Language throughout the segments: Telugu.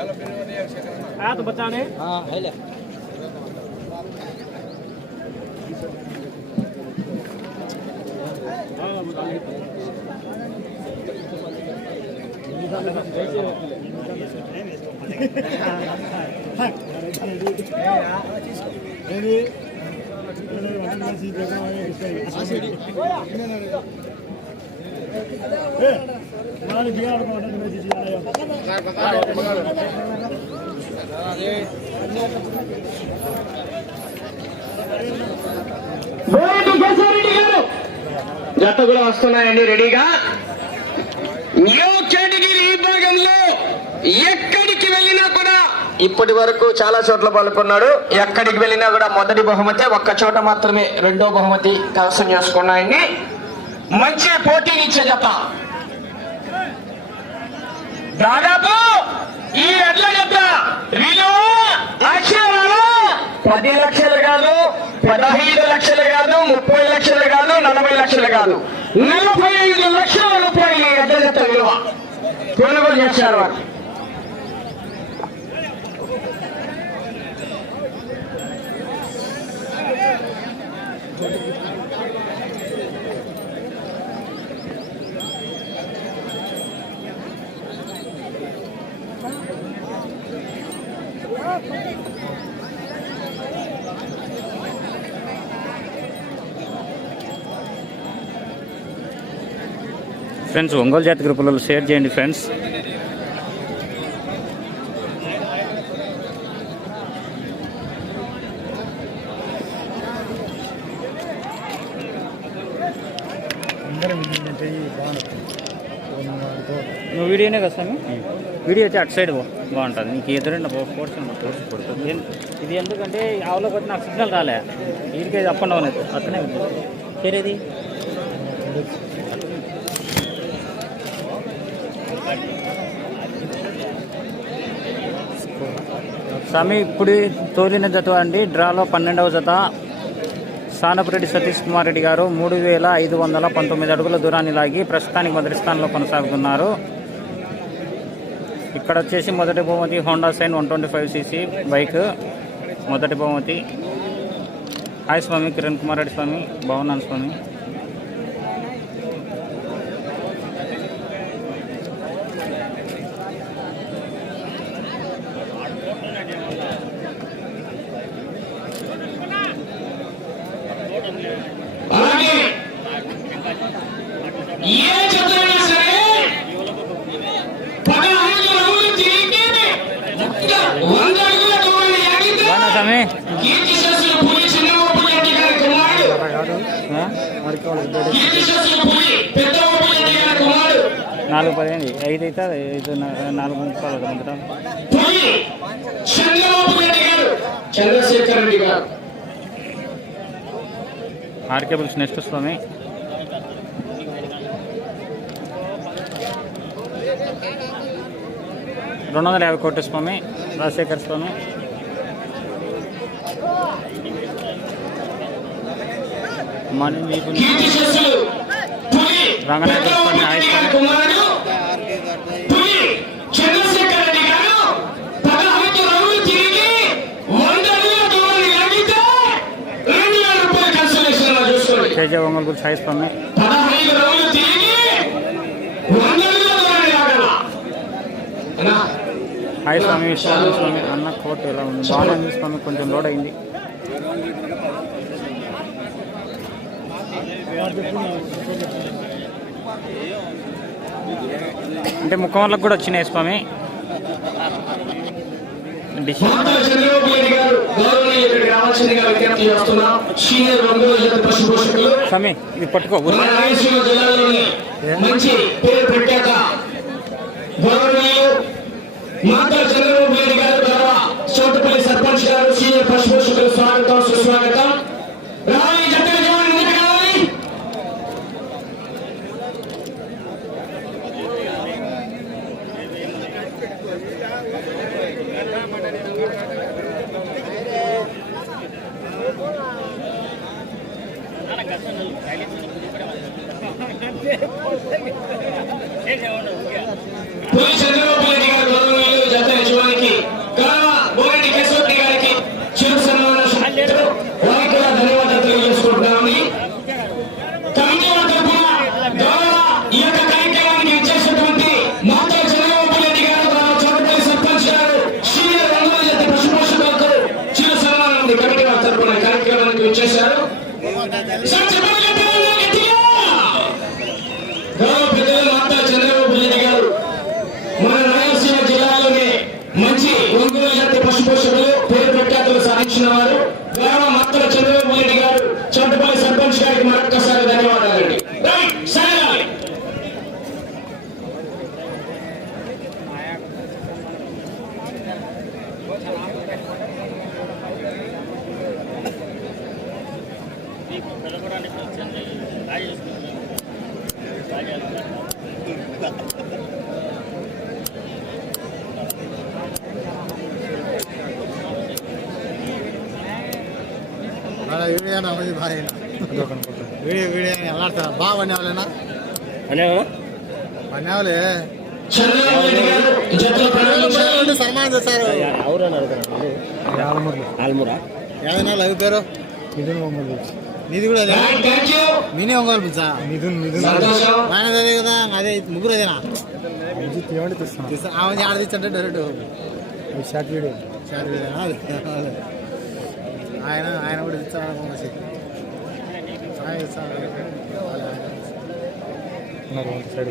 आया तो बचाने हाँ। है ले। ನಾನು ಬಿಹಾರ జత కూడా వస్తున్నాయండి రెడీగా. న్యూ కేటగిరీ విభాగంలో ఎక్కడికి వెళ్ళినా కూడా ఇప్పటి వరకు చాలా చోట్ల పాల్గొన్నాడు. ఎక్కడికి వెళ్ళినా కూడా మొదటి బహుమతి ఒక్క చోట మాత్రమే రెండో బహుమతి కలసం చేసుకున్నాయండి. మంచి పోటీనిచ్చే జత. దాదాపు ఈ ఎడ్ల యొక్క విలువ అక్షరాలు పది లక్షలు కాదు పదహైదు లక్షలు కాదు ముప్పై లక్షలు కాదు నలభై లక్షలు కాదు. నలభై ఐదు లక్షల రూపాయలు ఈ ఎడ్ల యొక్క విలువ. కొనుగోలు చేశారు వారు. ఫ్రెండ్స్ ఒంగోలు జాతి గ్రూపులలో షేర్ చేయండి ఫ్రెండ్స్ నువ్వు వీడియోనే కదా స్వామి? వీడియో అయితే అటు సైడ్ పో. బాగుంటుంది. నీకు ఎదురైన పోర్షన్ పోర్షన్ పడుతుంది. ఇది ఎందుకంటే ఆవులో కొట్టి నాకు సిగ్నల్ రాలే. వీడికి అప్ అండ్ డౌన్ అవుతుంది అట్లనే పేరేది? చేరేది స్వామి ఇప్పుడు తోలిన జత అండి. డ్రాలో పన్నెండవ జత. సానపురెడ్డి సతీష్ కుమార్ రెడ్డి గారు మూడు వేల ఐదు వందల పంతొమ్మిది అడుగుల దూరాన్ని లాగి ప్రస్తుతానికి మొదటి స్థానంలో కొనసాగుతున్నారు. ఇక్కడ వచ్చేసి మొదటి బహుమతి Honda Shine one twenty five CC bike. మొదటి బహుమతి. హాయ్ స్వామి కిరణ్ కుమార్ రెడ్డి స్వామి బాగున్నాను స్వామి అలాగే ఏ జతైనా సరే పదహైదు రోజులు తిరిగి ఒక్క వంద అడుగుల దూరాన్ని ఆగితే బాగున్నా స్వామి కీర్తి శాస్త్రి పులి చిన్నబాబు రెడ్డి గారి కుమారుడు ఆ? కీర్తి శాస్త్రి పులి పెద్దబాబు రెడ్డి గారి కుమారుడు నాలుగు పదిహేను ఐదు అయితే ఐదు నా- నాలుగు ముక్కలు అందుతా పులి చంద్రబాబు రెడ్డి గారు చంద్రశేఖర్ రెడ్డి గారు ఆర్ కేబుల్స్ నెక్స్ట్ స్వామి రెండు వందల యాభై కోటి స్వామి రాజశేఖర్ స్వామి. మనీ మీకు రంగనాథ స్వామి హాయ్ గారి స్వామి కుమారుడు పులి చంద్రశేఖర్ రెడ్డి గారు పదహైదు రోజులు తిరిగి వంద అడుగుల దూరాన్ని ఆగితే రెండు వేల రూపాయలు కన్సలేషన్ చూసుకోండి తేజ ఒంగోలు గురించి హాయ్ స్వామి పదహైదు రోజులు తిరిగి వంద అడుగుల దూరాన్ని హాయ్ స్వామి స్వామి స్వామి. అన్న కోట్ ఎలా ఉంది? బాగానే ఉంది స్వామి కొంచెం లోడ్ అయింది. అంటే ముఖం వాళ్ళకి కూడా వచ్చినాయి స్వామి. డిష్. గారు గౌరవనీయ ఇక్కడికి రావాల్సిందిగా విజ్ఞప్తి చేస్తున్నాం సీనియర్ ఒంగోలు జత పశు పోషకులు స్వామి ఇది పట్టుకో మన రాయలసీమ జిల్లాలోని మంచి పేరు ప్రఖ్యాత గౌరవనీయులు మాతా చంద్రబాబు నాయుడు గారు గౌరవ చోటపల్లి సర్పంచ్ గారు సీనియర్ పశు పోషకులు స్వాగతం. పూరి చంద్రబాబు రెడ్డి గారి గౌరవనీయులు జాతీయ యజమానికి గౌరవ బోరెడ్డి కేశవరెడ్డి గారికి చిరు సన్మానం వారికి కూడా ధన్యవాదాలు. తెలియజేసుకుంటున్నామని కమిటీ తరఫున గౌరవ ఈ యొక్క కార్యక్రమానికి ఇచ్చేసినటువంటి మాతో చంద్రబాబు రెడ్డి గారు చోటపల్లి సర్పంచ్ గారు శ్రీ రంగారెడ్డి పశుపోషకులకు చిరు సన్మానం కమిటీ తరఫున కార్యక్రమానికి వచ్చేశారు పనివలే సన్మానం చేశారు ఏదైనా అవి పేరు? నీది కూడా నేనే ఒంగోలు పిచ్చా మిథున్ ఆయన అదే కదా అదే ముగ్గురు ఆయన ఆయన కూడా సైడ్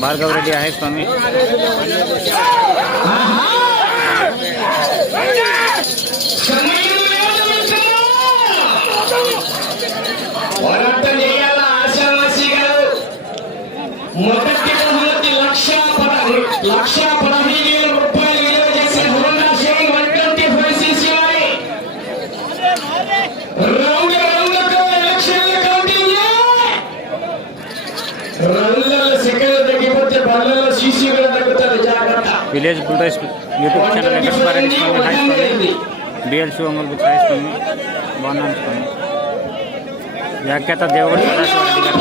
భార్గవ్ రెడ్డి आहे స్వామి. పోరాటం చేయాల ఆశావాసిగా మొదటి విలేజ్ బుల్రైస్ యూట్యూబ్ ఛానల్ వెంకటపారెడ్డి స్వామి హై స్వామి బిఎల్ శివమంగల్ బుక్ హై స్వామి బాగున్నాను. వ్యాఖ్యాత దేవగడ సదాశివరెడ్డి గారు.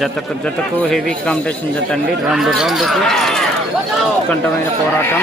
జతకు జతకు హెవీ కాంపిటీషన్ జత అండి రెండు రౌండ్కు ఉత్కంఠమైన పోరాటం.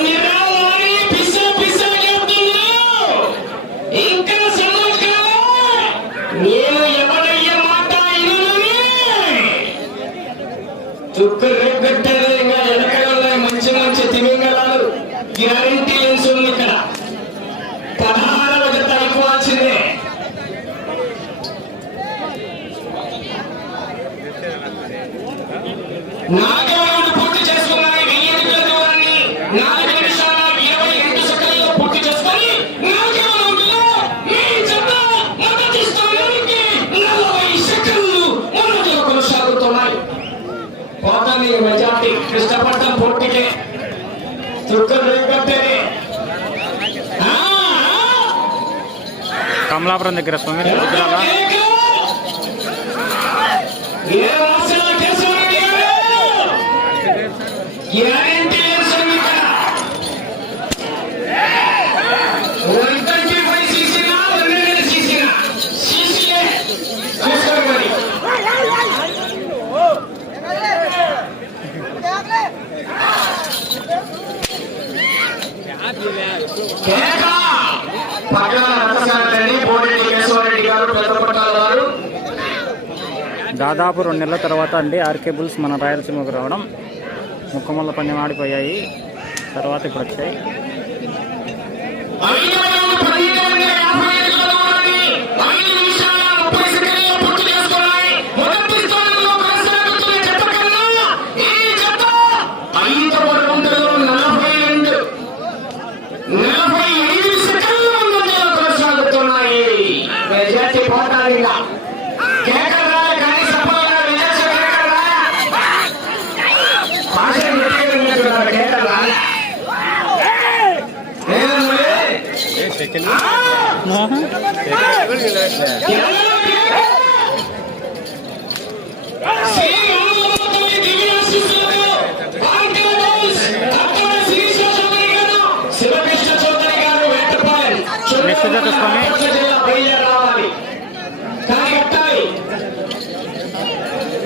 కమలాపురం దగ్గర స్వామి రుద్రాల. ఏ దాదాపు రెండు నెలల తర్వాత అండి ఆర్కే బుల్స్ మన రాయలసీమకు రావడం. ముక్కమల్ల పని ఆడిపోయాయి. తర్వాత ఇప్పుడు వచ్చాయి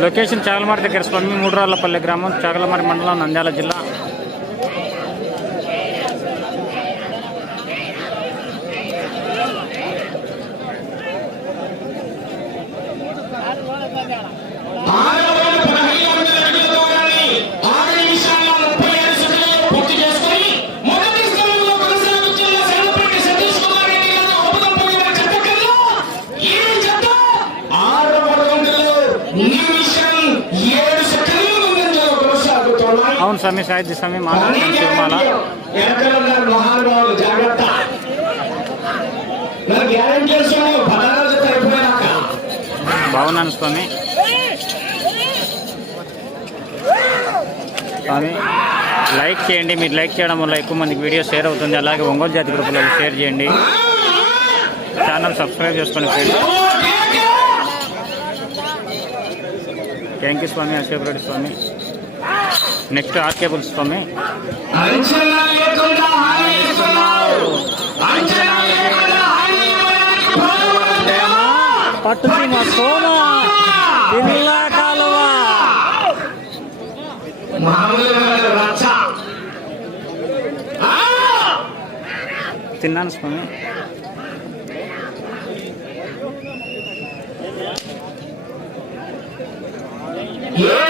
లొకేషన్ చాగలమారి దగ్గర స్వామి మూడు రాళ్ళపల్లి గ్రామం చాగలమారి మండలం నంద్యాల జిల్లా. స్వామి సాహిత్య స్వామి మాట్లాడతాం బాగున్నాను స్వామి. స్వామి లైక్ చేయండి మీరు లైక్ చేయడం వల్ల ఎక్కువ మందికి వీడియో షేర్ అవుతుంది. అలాగే ఒంగోలు జాతి గ్రూపులో షేర్ చేయండి. ఛానల్ సబ్స్క్రైబ్ చేసుకోండి friends thank you Swamy. Ashok Reddy Swamy. Next RK పులుస్వామి పట్టుసీమ సోమ. బిల్లా కాలువ. తిన్నాను స్వామి. Yeah!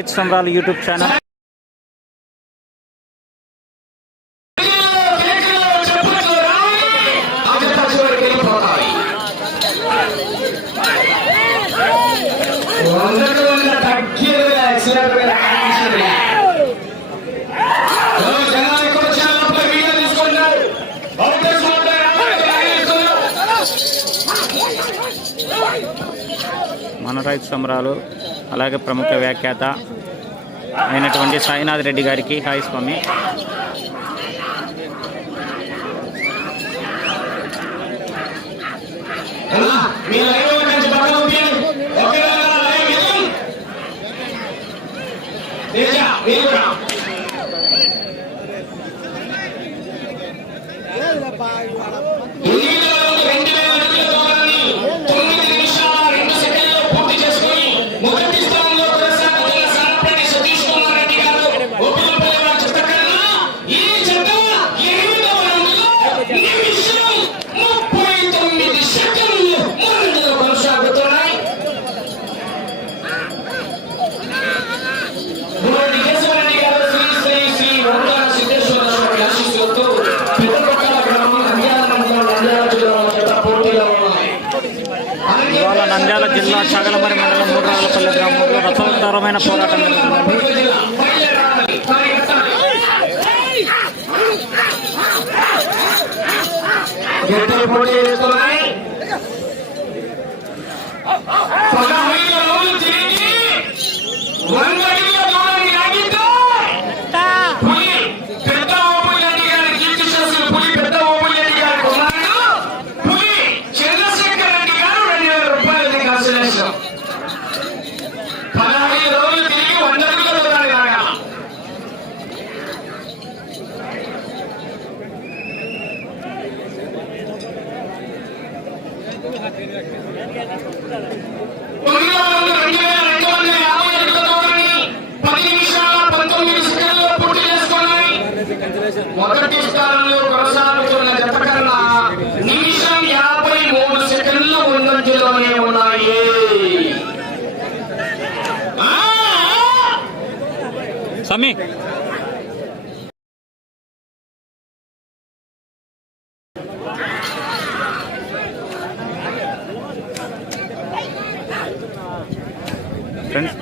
రైతు సంబరాలు యూట్యూబ్ ఛానల్ మన రైతు సంబరాలు అలాగే ప్రముఖ వ్యాఖ్యాత అయినటువంటి సాయినాథ్ రెడ్డి గారికి హాయ్ స్వామి తీవ్రమైన పోరాటం జరుగుతుంది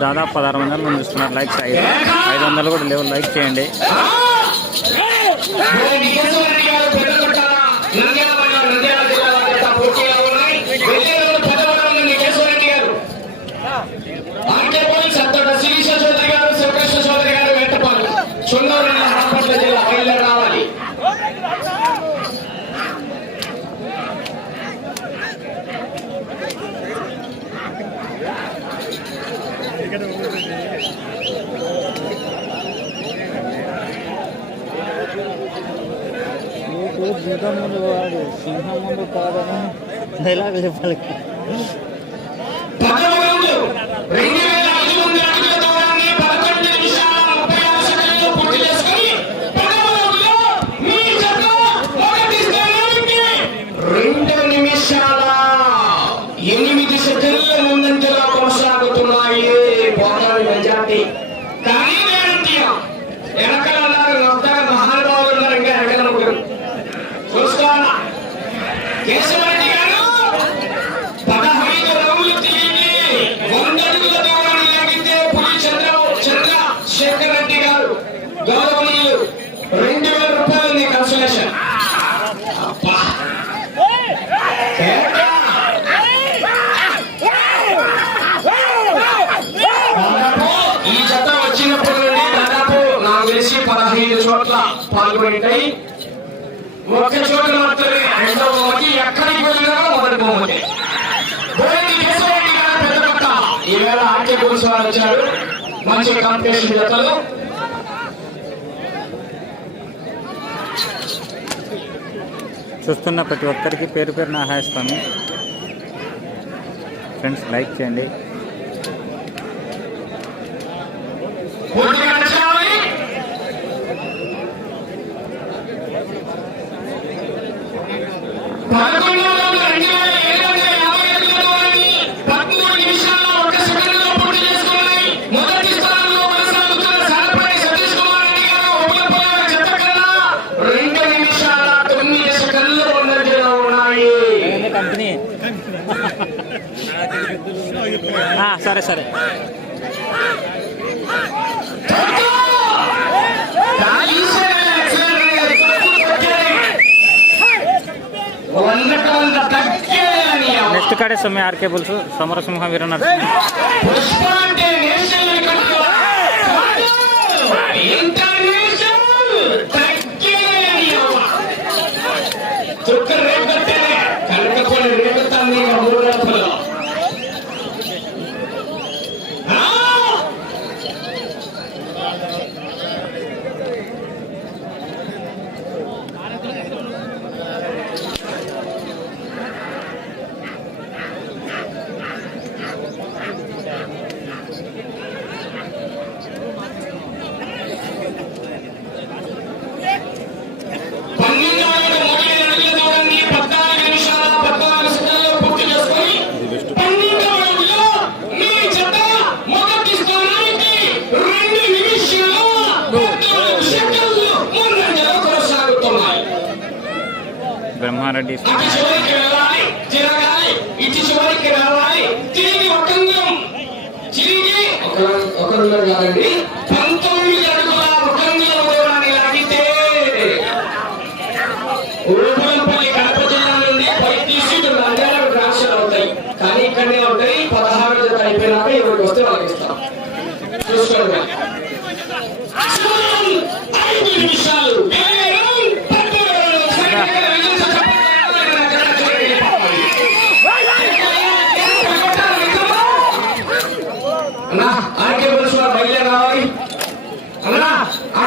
దాదాపు పదహారు వందలు మంది చూస్తున్నారు. లైక్స్ ఐదు ఐదు వందలు కూడా లేవు. లైక్ చేయండి. కాదని డైలాగులు చెప్పాలి. చోట మాత్రమే. బొమ్మకి ఎక్కడికి వెళ్ళినా మొదటి బొమ్మకి ఈవేళ ఆర్కే మంచి కాంపిటీషన్ జతలు చూస్తున్న ప్రతి ఒక్కరికి పేరు పేరు నా హాయ్ స్వామి. ఫ్రెండ్స్ లైక్ చేయండి. ಸರಿ ಸರಿ. ನೆಕ್ಸ್ಟ್ ಕಡೆ ಸಮಯ ಆರ್ ಕೆ ಬಲ್ಸ್ ಸಮರಸ ಮಹಾ ವೀರ ನರ್ಸಿ సింహారెడ్డి ఒకరున్నారు కాదండి.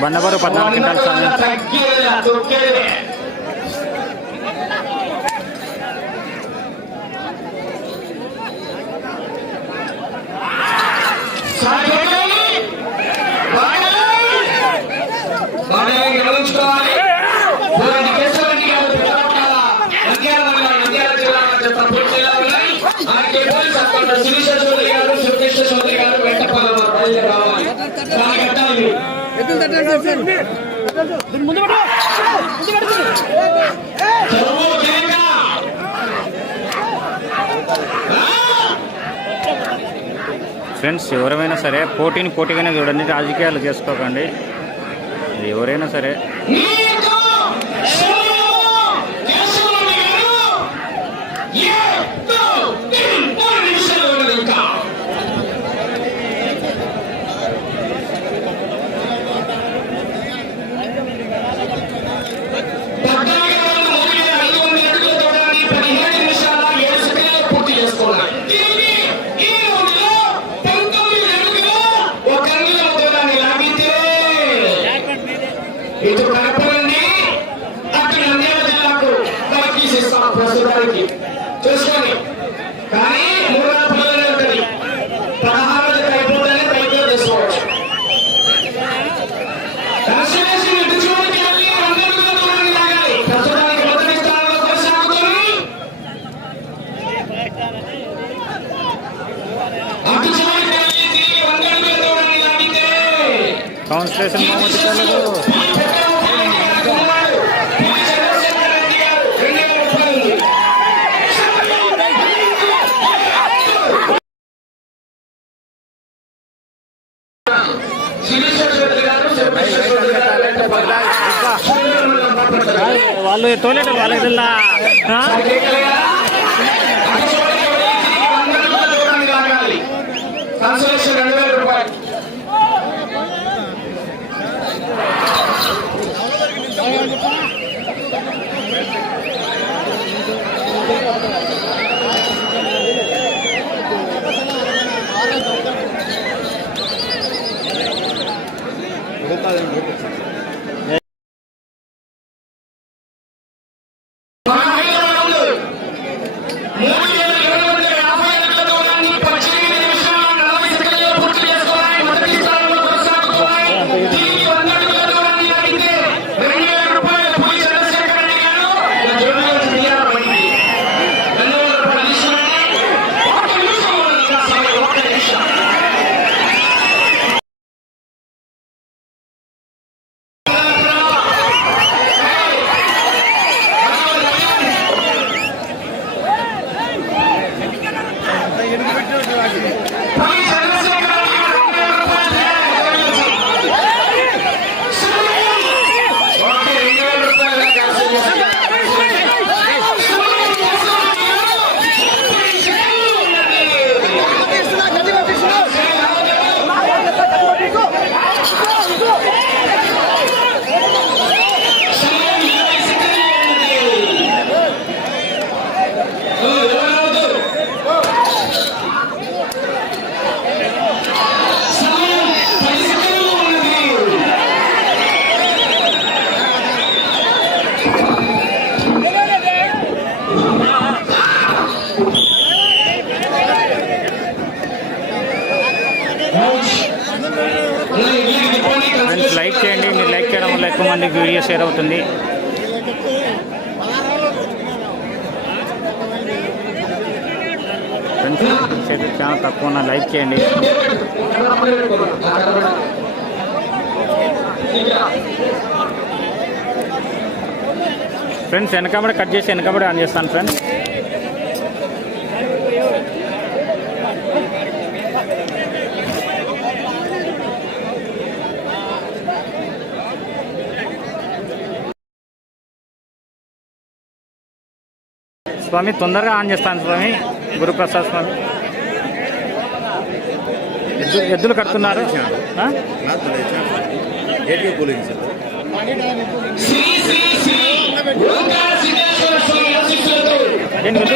బండబరు పద్నాలుగు క్వింటాలు స్వామి ఫ్రెండ్స్ ఎవరైనా సరే పోటీని పోటీగానే చూడండి రాజకీయాలు చేసుకోకండి. ఎవరైనా సరే మనకి వీడియో షేర్ అవుతుంది. సేపు చాలా తక్కువ ఉన్న లైక్ చేయండి. ఫ్రెండ్స్ వెనకబడి కట్ చేసి వెనకబడి ఆన్ చేస్తాను ఫ్రెండ్స్ అడుగుల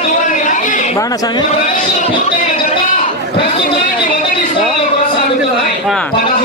దూరాన్ని లాగి బాగున్నా స్వామి. ప్రదర్శన పూర్తయిన జత ప్రస్తుతానికి మొదటి స్థానంలో కొనసాగుతున్నాయి ఆ. పదహైదు రౌండ్లు పూర్తి చేసుకుని